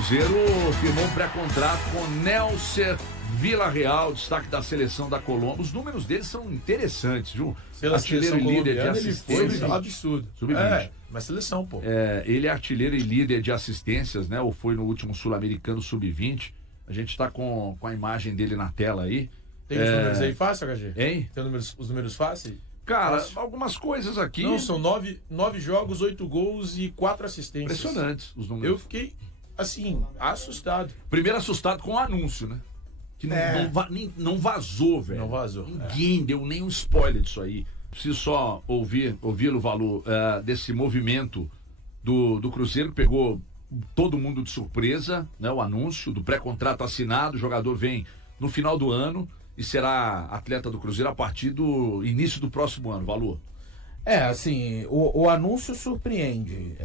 Cruzeiro firmou um pré-contrato com Nelson Villarreal, destaque da seleção da Colômbia. Os números dele são interessantes, viu? Pela Artilheiro e líder de assistências. Foi absurdo. Sub-20. Mas seleção, pô. Ele é artilheiro e líder de assistências, né? Ou foi no último Sul-Americano Sub-20. A gente tá com a imagem dele na tela aí. Tem os números aí fácil, HG? Hein? Tem os números fáceis? Cara, Fácil. algumas coisas aqui. Não, são 9 jogos, 8 gols e 4 assistências. Impressionantes os números. Eu fiquei, assim, assustado. Primeiro assustado com o anúncio, né? Que não vazou, velho. Não vazou. Ninguém deu nenhum spoiler disso aí. Preciso só ouvi-lo, Valu, desse movimento do Cruzeiro, que pegou todo mundo de surpresa, né? O anúncio do pré-contrato assinado, o jogador vem no final do ano e será atleta do Cruzeiro a partir do início do próximo ano, Valu. Assim, o anúncio surpreende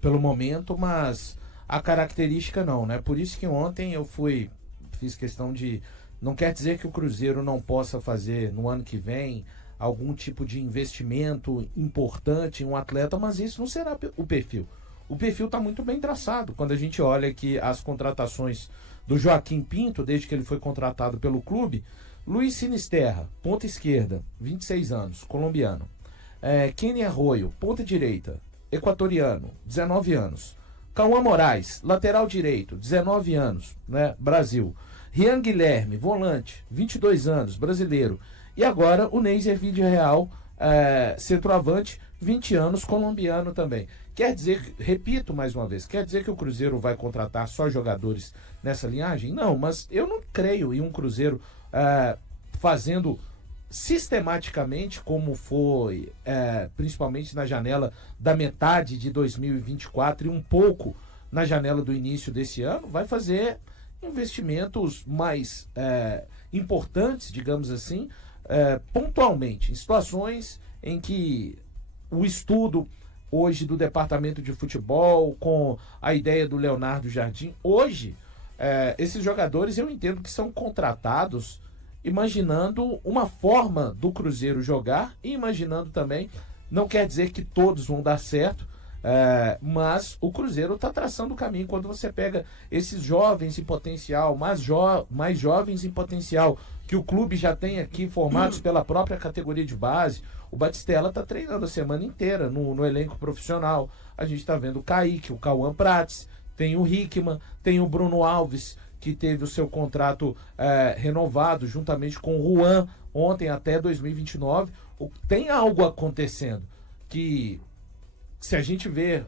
pelo momento, mas a característica não, né? Por isso que ontem eu fiz questão de... Não quer dizer que o Cruzeiro não possa fazer no ano que vem algum tipo de investimento importante em um atleta, mas isso não será o perfil. O perfil está muito bem traçado. Quando a gente olha aqui as contratações do Joaquim Pinto, desde que ele foi contratado pelo clube, Luiz Sinisterra, ponta esquerda, 26 anos, colombiano. Kenny Arroyo, ponta direita, equatoriano, 19 anos. Cauã Moraes, lateral direito, 19 anos, né, Brasil. Rian Guilherme, volante, 22 anos, brasileiro. E agora o Neiser Villarreal, centroavante, 20 anos, colombiano também. Quer dizer, repito mais uma vez, quer dizer que o Cruzeiro vai contratar só jogadores nessa linhagem? Não, mas eu não creio em um Cruzeiro fazendo sistematicamente, como foi principalmente na janela da metade de 2024 e um pouco na janela do início desse ano, vai fazer investimentos mais importantes, digamos assim, pontualmente, em situações em que o estudo hoje do departamento de futebol, com a ideia do Leonardo Jardim, hoje esses jogadores eu entendo que são contratados imaginando uma forma do Cruzeiro jogar e imaginando também, não quer dizer que todos vão dar certo, mas o Cruzeiro está traçando o caminho. Quando você pega esses jovens em potencial, mais jovens em potencial, que o clube já tem aqui formados pela própria categoria de base, o Batistella está treinando a semana inteira no elenco profissional. A gente está vendo o Kaique, o Cauã Prates, tem o Hickman, tem o Bruno Alves, que teve o seu contrato renovado juntamente com o Juan ontem até 2029. Tem algo acontecendo que, se a gente vê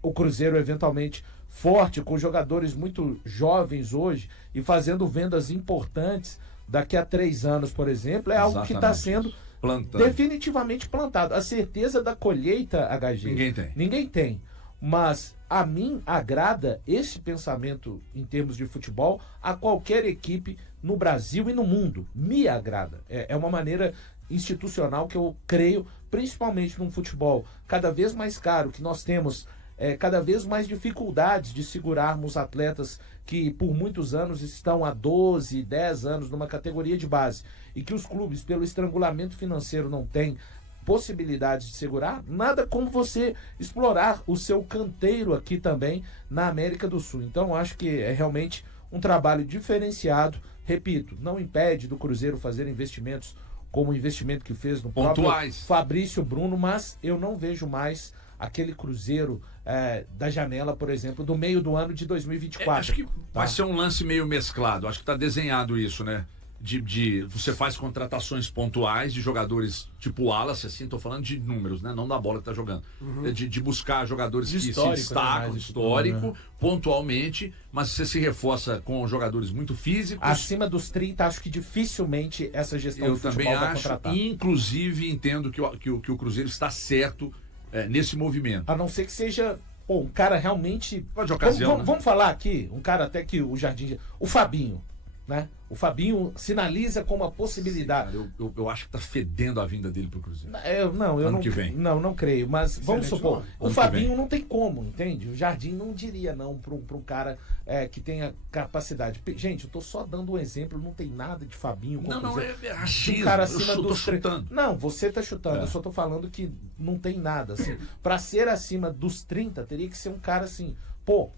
o Cruzeiro eventualmente forte, com jogadores muito jovens hoje e fazendo vendas importantes daqui a 3 anos, por exemplo, é algo que está sendo definitivamente plantado. A certeza da colheita, HG, ninguém tem. Mas a mim agrada esse pensamento em termos de futebol a qualquer equipe no Brasil e no mundo. Me agrada. É uma maneira institucional que eu creio, principalmente num futebol cada vez mais caro, que nós temos cada vez mais dificuldades de segurarmos atletas que por muitos anos estão há 12, 10 anos numa categoria de base e que os clubes, pelo estrangulamento financeiro, não têm possibilidades de segurar. Nada como você explorar o seu canteiro aqui também na América do Sul. Então acho que é realmente um trabalho diferenciado. Repito, não impede do Cruzeiro fazer investimentos como o investimento que fez no próprio Fabrício Bruno, mas eu não vejo mais aquele Cruzeiro da janela, por exemplo, do meio do ano de 2024. Acho que vai ser um lance meio mesclado. Acho que está desenhado isso, né? Você faz contratações pontuais de jogadores tipo Wallace, assim, tô falando de números, né? Não da bola que tá jogando. De buscar jogadores que se destacam, histórico, pontualmente, mas você se reforça com jogadores muito físicos. Acima dos 30, acho que dificilmente essa gestão de futebol vai contratar. Inclusive, entendo que o Cruzeiro está certo nesse movimento. A não ser que seja um cara realmente... De ocasião, vamos falar aqui, um cara até que o Jardim... O Fabinho, né? O Fabinho sinaliza como uma possibilidade. Cara, eu acho que tá fedendo a vinda dele pro Cruzeiro. Eu não creio, mas vamos supor, o Fabinho não tem como, entende? O Jardim não diria não para um cara que tenha capacidade. Gente, eu tô só dando um exemplo, não tem nada de Fabinho. Não, é achismo, um cara acima eu tô chutando. Não, você tá chutando, eu só tô falando que não tem nada, assim. Para ser acima dos 30, teria que ser um cara assim,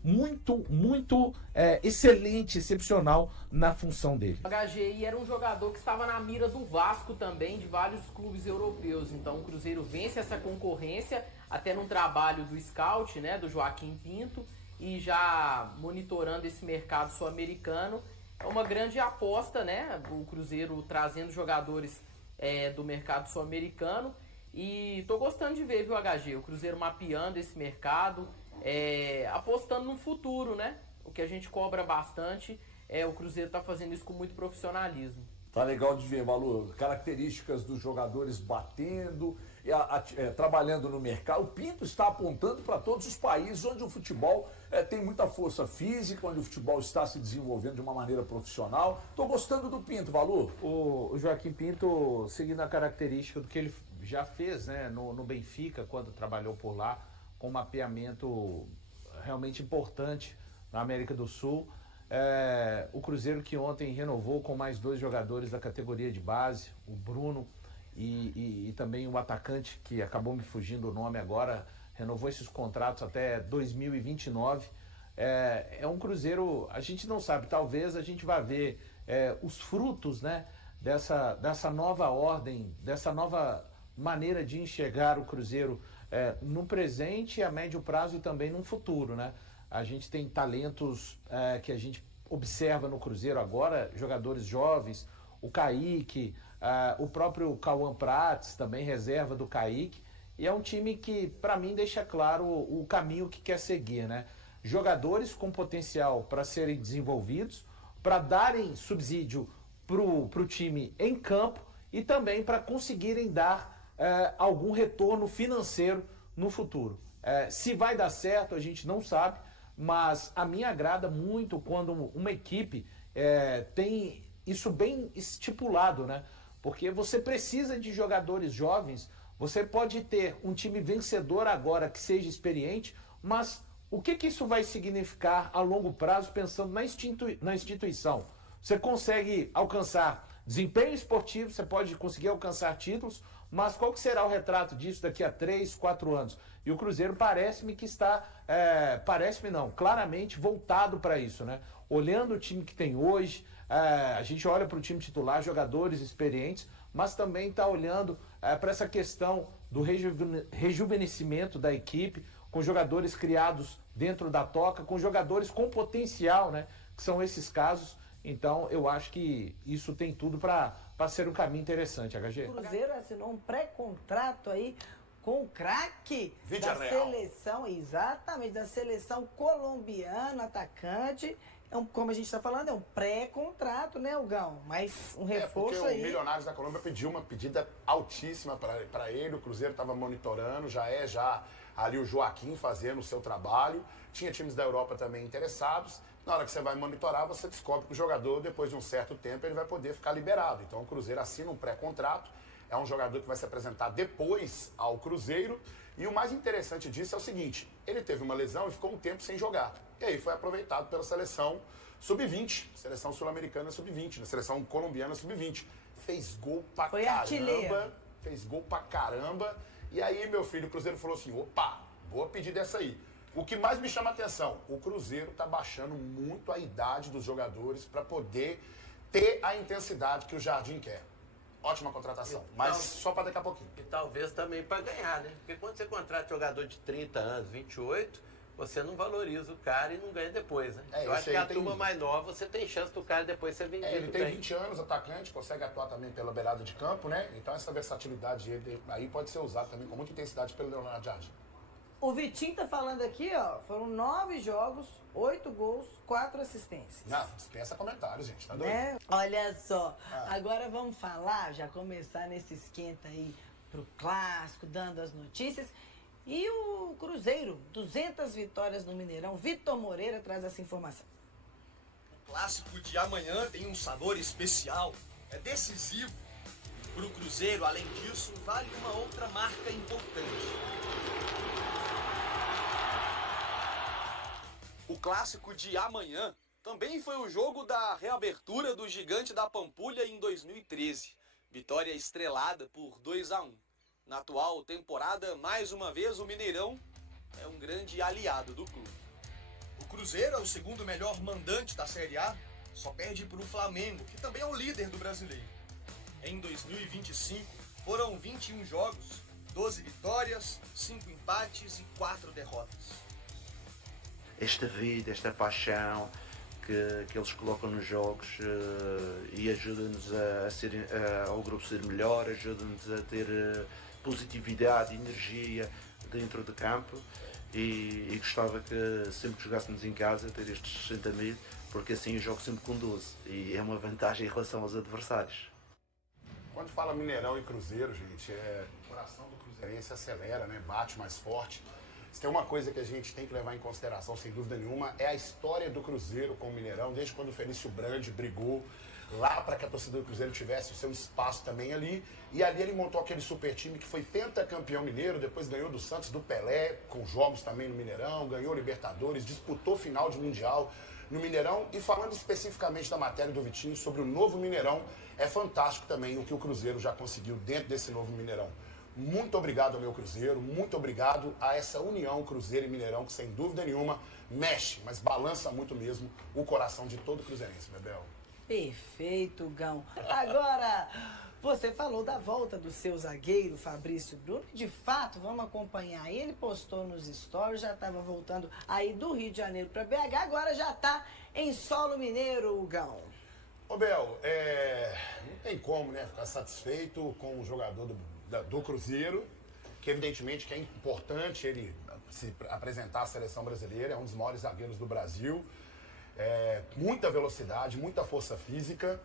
muito excelente, excepcional na função dele. O HGI era um jogador que estava na mira do Vasco também, de vários clubes europeus. Então o Cruzeiro vence essa concorrência, até num trabalho do scout, né, do Joaquim Pinto, e já monitorando esse mercado sul-americano. É uma grande aposta, né, o Cruzeiro trazendo jogadores do mercado sul-americano. E tô gostando de ver, viu, HG? O Cruzeiro mapeando esse mercado, apostando no futuro, né? O que a gente cobra bastante, o Cruzeiro tá fazendo isso com muito profissionalismo. Tá legal de ver, Valor. Características dos jogadores batendo, trabalhando no mercado. O Pinto está apontando para todos os países onde o futebol tem muita força física, onde o futebol está se desenvolvendo de uma maneira profissional. Tô gostando do Pinto, Valor. O Joaquim Pinto, seguindo a característica do que ele já fez, né, no Benfica, quando trabalhou por lá, com um mapeamento realmente importante na América do Sul. O Cruzeiro que ontem renovou com mais 2 jogadores da categoria de base, o Bruno e também o atacante, que acabou me fugindo o nome agora, renovou esses contratos até 2029. É um Cruzeiro, a gente não sabe, talvez a gente vá ver os frutos, né, dessa nova ordem, dessa nova maneira de enxergar o Cruzeiro no presente, a médio prazo e também no futuro, né? A gente tem talentos que a gente observa no Cruzeiro agora, jogadores jovens, o Kaique, o próprio Cauã Prates, também reserva do Kaique, e é um time que, para mim, deixa claro o caminho que quer seguir, né? Jogadores com potencial para serem desenvolvidos, para darem subsídio pro time em campo e também para conseguirem dar algum retorno financeiro no futuro. Se vai dar certo, a gente não sabe, mas a mim agrada muito quando uma equipe tem isso bem estipulado, né? Porque você precisa de jogadores jovens, você pode ter um time vencedor agora que seja experiente, mas o que isso vai significar a longo prazo pensando na instituição? Você consegue alcançar desempenho esportivo, você pode conseguir alcançar títulos, mas qual que será o retrato disso daqui a 3, 4 anos? E o Cruzeiro parece-me que está, claramente voltado para isso, né? Olhando o time que tem hoje, a gente olha para o time titular, jogadores experientes, mas também está olhando para essa questão do rejuvenescimento da equipe, com jogadores criados dentro da toca, com jogadores com potencial, né? Que são esses casos. Então, eu acho que isso tem tudo para ser um caminho interessante, HG. O Cruzeiro assinou um pré-contrato aí com o craque da seleção, exatamente, da seleção colombiana, atacante. Como a gente está falando, é um pré-contrato, né, Hugão? Mas um reforço aí. O Milionários da Colômbia pediu uma pedida altíssima para ele, o Cruzeiro estava monitorando, já ali o Joaquim fazendo o seu trabalho. Tinha times da Europa também interessados. Na hora que você vai monitorar, você descobre que o jogador, depois de um certo tempo, ele vai poder ficar liberado. Então o Cruzeiro assina um pré-contrato, é um jogador que vai se apresentar depois ao Cruzeiro. E o mais interessante disso é o seguinte, ele teve uma lesão e ficou um tempo sem jogar. E aí foi aproveitado pela seleção sub-20, seleção sul-americana sub-20, seleção colombiana sub-20. Fez gol pra foi caramba, artilheiro. Fez gol pra caramba. E aí, meu filho, o Cruzeiro falou assim, opa, vou pedir dessa aí. O que mais me chama a atenção, o Cruzeiro está baixando muito a idade dos jogadores para poder ter a intensidade que o Jardim quer. Ótima contratação, mas só para daqui a pouquinho. E talvez também para ganhar, né? Porque quando você contrata jogador de 30 anos, 28, você não valoriza o cara e não ganha depois, né? Eu acho que a turma mais nova, você tem chance do cara depois ser vendido. Ele tem 20 anos, atacante, consegue atuar também pela beirada de campo, né? Então essa versatilidade aí pode ser usada também com muita intensidade pelo Leonardo Jardim. O Vitinho tá falando aqui, ó, foram 9 jogos, 8 gols, 4 assistências. Não, dispensa comentários, gente, tá doido? Né? Olha só, agora vamos falar, já começar nesse esquenta aí pro clássico, dando as notícias. E o Cruzeiro, 200 vitórias no Mineirão. Vitor Moreira traz essa informação. O clássico de amanhã tem um sabor especial, é decisivo. Para o Cruzeiro, além disso, vale uma outra marca importante. O clássico de amanhã também foi o jogo da reabertura do Gigante da Pampulha em 2013. Vitória estrelada por 2-1. Na atual temporada, mais uma vez, o Mineirão é um grande aliado do clube. Cruzeiro é o segundo melhor mandante da Série A, só perde para o Flamengo, que também é o líder do brasileiro. Em 2025, foram 21 jogos, 12 vitórias, 5 empates e 4 derrotas. Esta vida, esta paixão que eles colocam nos jogos e ajuda-nos ao grupo ser melhor, ajuda-nos a ter positividade, energia dentro do campo e gostava que sempre que jogássemos em casa ter estes 60 mil, porque assim o jogo sempre conduz e é uma vantagem em relação aos adversários. Quando fala Mineirão e Cruzeiro, gente, o coração do cruzeirense acelera, né? Bate mais forte. Se tem uma coisa que a gente tem que levar em consideração, sem dúvida nenhuma, é a história do Cruzeiro com o Mineirão, desde quando o Felício Brandi brigou lá para que a torcida do Cruzeiro tivesse o seu espaço também ali. E ali ele montou aquele super time que foi pentacampeão mineiro, depois ganhou do Santos, do Pelé, com jogos também no Mineirão, ganhou Libertadores, disputou final de Mundial no Mineirão. E falando especificamente da matéria do Vitinho sobre o novo Mineirão, é fantástico também o que o Cruzeiro já conseguiu dentro desse novo Mineirão. Muito obrigado ao meu Cruzeiro, muito obrigado a essa união Cruzeiro e Mineirão, que sem dúvida nenhuma mexe, mas balança muito mesmo o coração de todo cruzeirense, Bebel. Perfeito, Gão. Agora, você falou da volta do seu zagueiro, Fabrício Bruno. De fato, vamos acompanhar. Ele postou nos stories, já estava voltando aí do Rio de Janeiro para BH, agora já está em solo mineiro, Gão. Ô, Bel, não tem como, né, ficar satisfeito com o jogador do Cruzeiro, que evidentemente que é importante ele se apresentar à seleção brasileira, é um dos maiores zagueiros do Brasil, muita velocidade, muita força física,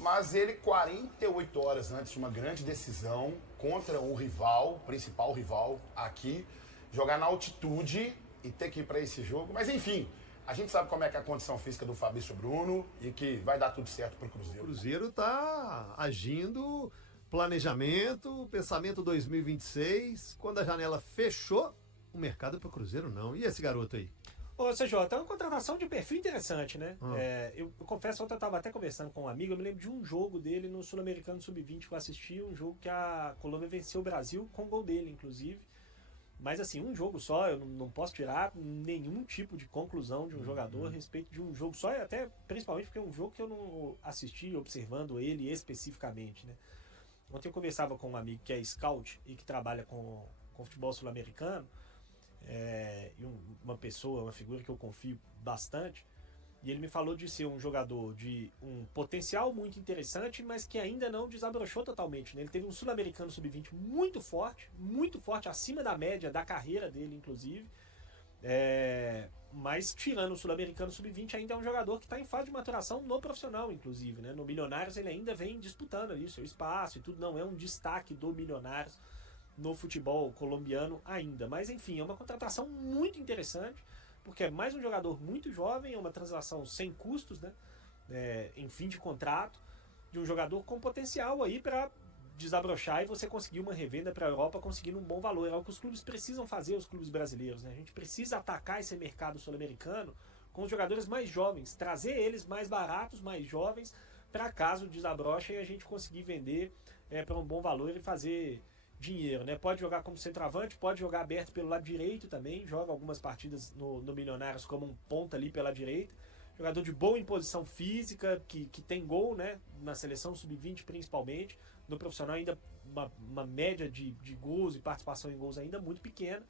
mas ele 48 horas antes de uma grande decisão contra o rival, principal rival aqui, jogar na altitude e ter que ir para esse jogo, mas enfim, a gente sabe como é que é a condição física do Fabrício Bruno e que vai dar tudo certo pro Cruzeiro. O Cruzeiro tá agindo, planejamento, pensamento 2026. Quando a janela fechou, o mercado pro Cruzeiro não. E esse garoto aí? Ô, CJ, é uma contratação de perfil interessante, né? Eu confesso, ontem eu estava até conversando com um amigo, eu me lembro de um jogo dele no Sul-Americano Sub-20 que eu assisti, um jogo que a Colômbia venceu o Brasil, com o gol dele, inclusive. Mas assim, um jogo só, eu não posso tirar nenhum tipo de conclusão de um jogador a respeito de um jogo só, e até principalmente porque é um jogo que eu não assisti observando ele especificamente, né? Ontem eu conversava com um amigo que é scout e que trabalha com futebol sul-americano, e uma pessoa, uma figura que eu confio bastante, e ele me falou de ser um jogador de um potencial muito interessante, mas que ainda não desabrochou totalmente, né? Ele teve um sul-americano sub-20 muito forte, acima da média da carreira dele, inclusive. Mas tirando o sul-americano sub-20, ainda é um jogador que está em fase de maturação no profissional, inclusive, né? No Milionários ele ainda vem disputando ali o seu espaço e tudo, não é um destaque do Milionários no futebol colombiano ainda. Mas enfim, é uma contratação muito interessante, porque é mais um jogador muito jovem, é uma transação sem custos, né? Em fim de contrato, de um jogador com potencial aí para desabrochar e você conseguir uma revenda para a Europa conseguindo um bom valor. É o que os clubes precisam fazer, os clubes brasileiros, né? A gente precisa atacar esse mercado sul-americano com os jogadores mais jovens, trazer eles mais baratos, mais jovens, para caso desabrochem a gente conseguir vender para um bom valor e fazer dinheiro, né? Pode jogar como centroavante, pode jogar aberto pelo lado direito também, joga algumas partidas no Milionários como um ponta ali pela direita, jogador de boa imposição física, que tem gol, né? Na seleção sub-20 principalmente, no profissional ainda uma média de gols e participação em gols ainda muito pequena,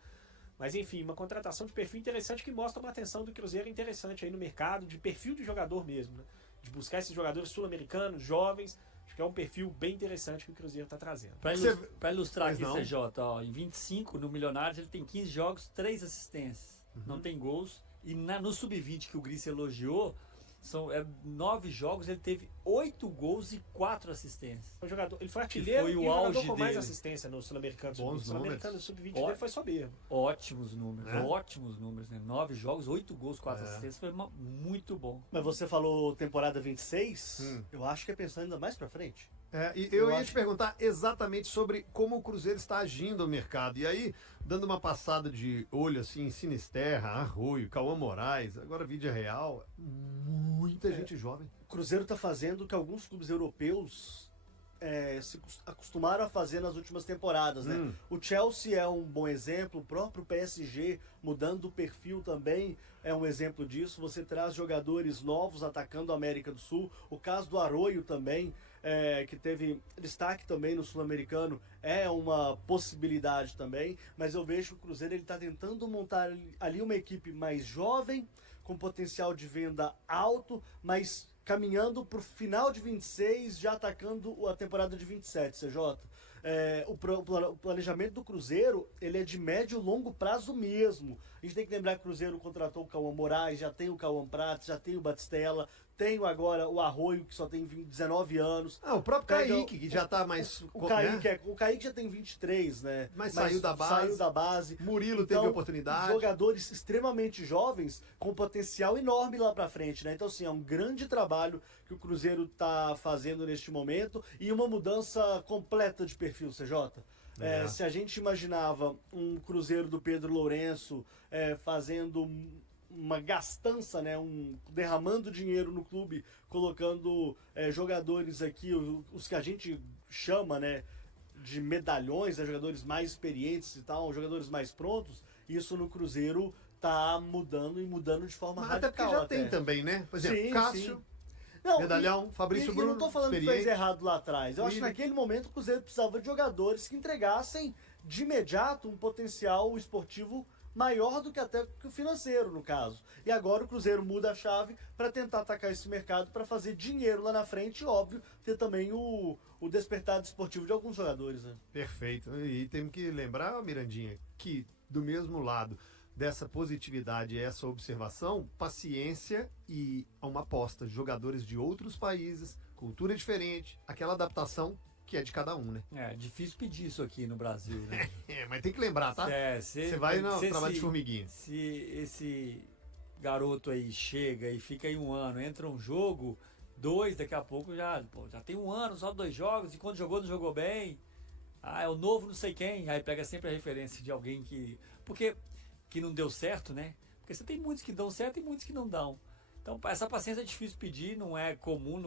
mas enfim, uma contratação de perfil interessante que mostra uma atenção do Cruzeiro interessante aí no mercado, de perfil de jogador mesmo, né? De buscar esses jogadores sul-americanos, jovens. Acho que é um perfil bem interessante que o Cruzeiro está trazendo. Para ilustrar aqui, CJ, ó, em 25, no Milionários, ele tem 15 jogos, 3 assistências. Não tem gols. E no Sub-20, que o Gris elogiou, são 9 jogos, ele teve 8 gols e 4 assistências. Ele foi artilheiro e o jogador com mais dele. assistência no Sul-Americano Bons Sub-20. O Sul-Americano Sub-20 dele foi soberbo. Ótimos números, né? 9 jogos, 8 gols, 4 assistências, foi muito bom. Mas você falou temporada 26, eu acho que é pensando ainda mais pra frente. E eu ia te perguntar exatamente sobre como o Cruzeiro está agindo no mercado. E aí, dando uma passada de olho assim em Sinisterra, Arroio, Cauã Moraes, agora Vídea Real, muita gente jovem. O Cruzeiro está fazendo o que alguns clubes europeus se acostumaram a fazer nas últimas temporadas, né? O Chelsea é um bom exemplo, o próprio PSG mudando o perfil também é um exemplo disso. Você traz jogadores novos atacando a América do Sul. O caso do Arroyo também, que teve destaque também no Sul-Americano, é uma possibilidade também. Mas eu vejo que o Cruzeiro está tentando montar ali uma equipe mais jovem, com potencial de venda alto, mas caminhando para o final de 26, já atacando a temporada de 27, CJ. O planejamento do Cruzeiro, ele é de médio e longo prazo mesmo. A gente tem que lembrar que o Cruzeiro contratou o Cauã Moraes, já tem o Cauã Prates, já tem o Batistella, tem agora o Arroyo, que só tem 19 anos. O próprio Kaique, que já está mais... O Kaique já tem 23, né? Mas saiu da base. Murilo teve oportunidade. Jogadores extremamente jovens, com potencial enorme lá pra frente, né? Então, assim, é um grande trabalho que o Cruzeiro está fazendo neste momento e uma mudança completa de perfil, CJ. Se a gente imaginava um Cruzeiro do Pedro Lourenço fazendo uma gastança, né, derramando dinheiro no clube, colocando jogadores aqui, os que a gente chama, né, de medalhões, jogadores mais experientes e tal, jogadores mais prontos, isso no Cruzeiro tá mudando e mudando de forma radical. Até porque já tem também, né? Por exemplo, Cássio, medalhão, Fabrício Bruno, eu não tô falando que fez errado lá atrás. Eu acho que naquele momento o Cruzeiro precisava de jogadores que entregassem de imediato um potencial esportivo maior do que até que o financeiro, no caso. E agora o Cruzeiro muda a chave para tentar atacar esse mercado, para fazer dinheiro lá na frente e, óbvio, ter também o despertar esportivo de alguns jogadores, né? Perfeito. E temos que lembrar, Mirandinha, que do mesmo lado dessa positividade e essa observação, paciência e uma aposta de jogadores de outros países, cultura diferente, aquela adaptação que é de cada um, né? É difícil pedir isso aqui no Brasil, né? Mas tem que lembrar, tá? Você vai no trabalho de formiguinha. Se esse garoto aí chega e fica aí um ano, entra um jogo, 2, daqui a pouco já tem um ano, só 2 jogos, e quando jogou, não jogou bem. É o novo não sei quem. Aí pega sempre a referência de alguém que não deu certo, né? Porque você tem muitos que dão certo e muitos que não dão. Então, essa paciência é difícil pedir, não é comum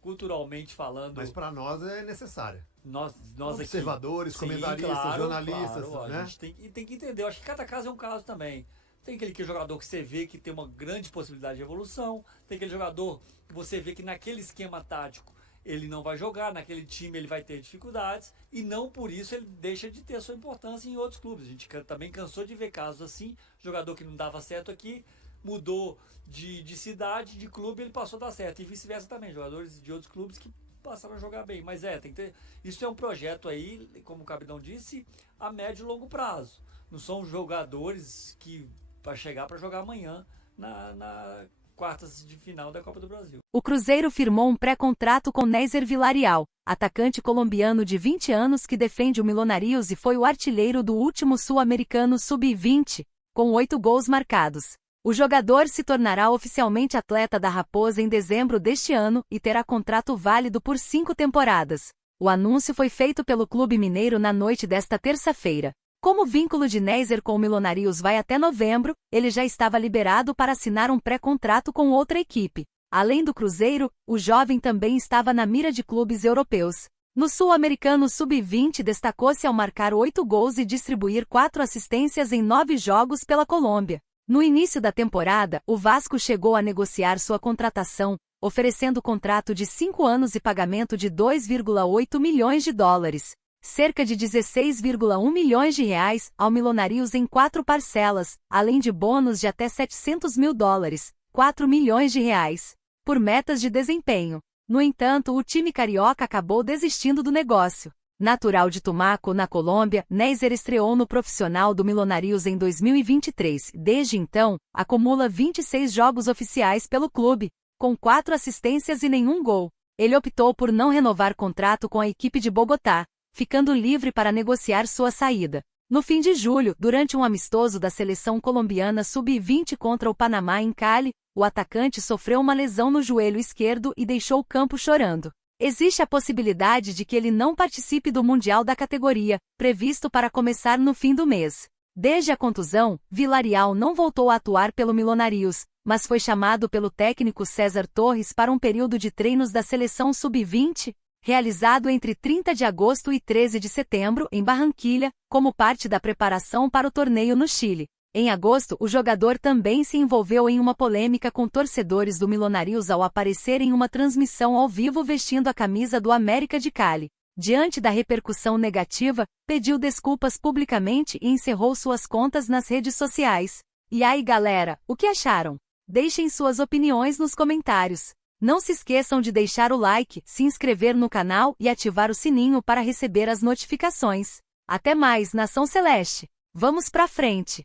culturalmente falando. Mas para nós é necessária. Nós observadores, aqui, comentaristas, jornalistas, né? A gente tem que entender. Eu acho que cada caso é um caso também. Tem aquele jogador que você vê que tem uma grande possibilidade de evolução. Tem aquele jogador que você vê que naquele esquema tático ele não vai jogar, naquele time ele vai ter dificuldades. E não por isso ele deixa de ter a sua importância em outros clubes. A gente também cansou de ver casos assim. Jogador que não dava certo aqui, mudou de cidade, de clube, ele passou a dar certo. E vice-versa também, jogadores de outros clubes que passaram a jogar bem. Mas tem que ter. Isso é um projeto aí, como o Capitão disse, a médio e longo prazo. Não são jogadores que vai chegar para jogar amanhã na quartas de final da Copa do Brasil. O Cruzeiro firmou um pré-contrato com Nézer Villarreal, atacante colombiano de 20 anos que defende o Millonarios e foi o artilheiro do último Sul-Americano Sub-20, com 8 gols marcados. O jogador se tornará oficialmente atleta da Raposa em dezembro deste ano e terá contrato válido por 5 temporadas. O anúncio foi feito pelo Clube Mineiro na noite desta terça-feira. Como o vínculo de Nézer com o Millonarios vai até novembro, ele já estava liberado para assinar um pré-contrato com outra equipe. Além do Cruzeiro, o jovem também estava na mira de clubes europeus. No Sul-Americano Sub-20 destacou-se ao marcar 8 gols e distribuir 4 assistências em 9 jogos pela Colômbia. No início da temporada, o Vasco chegou a negociar sua contratação, oferecendo contrato de 5 anos e pagamento de $2,8 milhões, cerca de 16,1 milhões de reais, ao Millonarios em 4 parcelas, além de bônus de até $700 mil, $4 milhões, por metas de desempenho. No entanto, o time carioca acabou desistindo do negócio. Natural de Tumaco, na Colômbia, Nézer estreou no profissional do Millonarios em 2023. Desde então, acumula 26 jogos oficiais pelo clube, com 4 assistências e nenhum gol. Ele optou por não renovar contrato com a equipe de Bogotá, ficando livre para negociar sua saída. No fim de julho, durante um amistoso da seleção colombiana Sub-20 contra o Panamá em Cali, o atacante sofreu uma lesão no joelho esquerdo e deixou o campo chorando. Existe a possibilidade de que ele não participe do Mundial da categoria, previsto para começar no fim do mês. Desde a contusão, Villarreal não voltou a atuar pelo Millonarios, mas foi chamado pelo técnico César Torres para um período de treinos da seleção Sub-20. realizado entre 30 de agosto e 13 de setembro em Barranquilha, como parte da preparação para o torneio no Chile. Em agosto, o jogador também se envolveu em uma polêmica com torcedores do Millonarios ao aparecer em uma transmissão ao vivo vestindo a camisa do América de Cali. Diante da repercussão negativa, pediu desculpas publicamente e encerrou suas contas nas redes sociais. E aí, galera, o que acharam? Deixem suas opiniões nos comentários. Não se esqueçam de deixar o like, se inscrever no canal e ativar o sininho para receber as notificações. Até mais, Nação Celeste! Vamos pra frente!